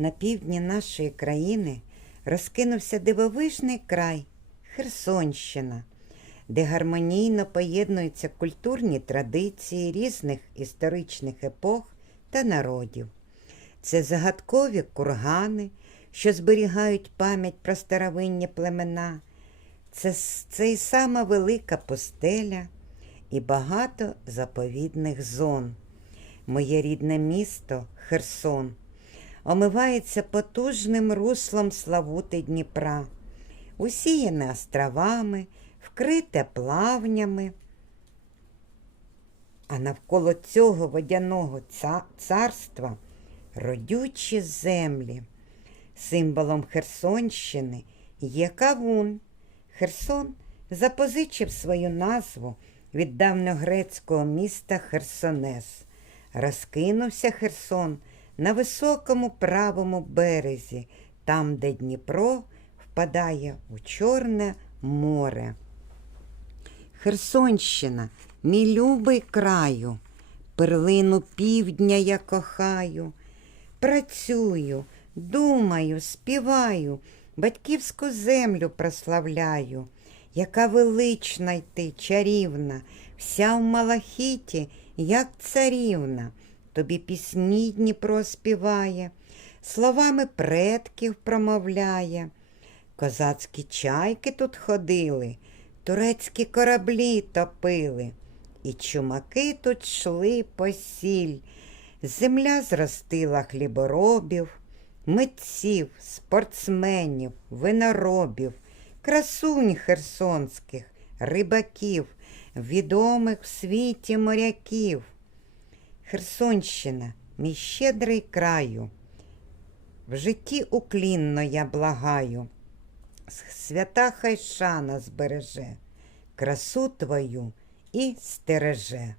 На півдні нашої країни розкинувся дивовижний край Херсонщина, де гармонійно поєднуються культурні традиції різних історичних епох та народів. Це загадкові кургани, що зберігають пам'ять про старовинні племена. Це, це і сама велика пустеля, і багато заповідних зон. Моє рідне місто Херсон омивається потужним руслом Славути Дніпра, усіяне островами, вкрите плавнями. А навколо цього водяного ца- царства родючі землі. Символом Херсонщини є кавун. Херсон запозичив свою назву від давньогрецького міста Херсонес. Розкинувся Херсон на високому правому березі, там, де Дніпро впадає у Чорне море. Херсонщина, мій любий краю, перлину півдня я кохаю, працюю, думаю, співаю, батьківську землю прославляю, яка велична й ти, чарівна, вся в малахіті, як царівна, тобі пісні Дніпро співає, словами предків промовляє. Козацькі чайки тут ходили, турецькі кораблі топили, і чумаки тут йшли по сіль. Земля зростила хліборобів, митців, спортсменів, виноробів, красунь херсонських, рибаків, відомих в світі моряків. Херсонщина, мій щедрий краю. В житті уклінно я благаю, свята хай шана збереже, красу твою і стереже.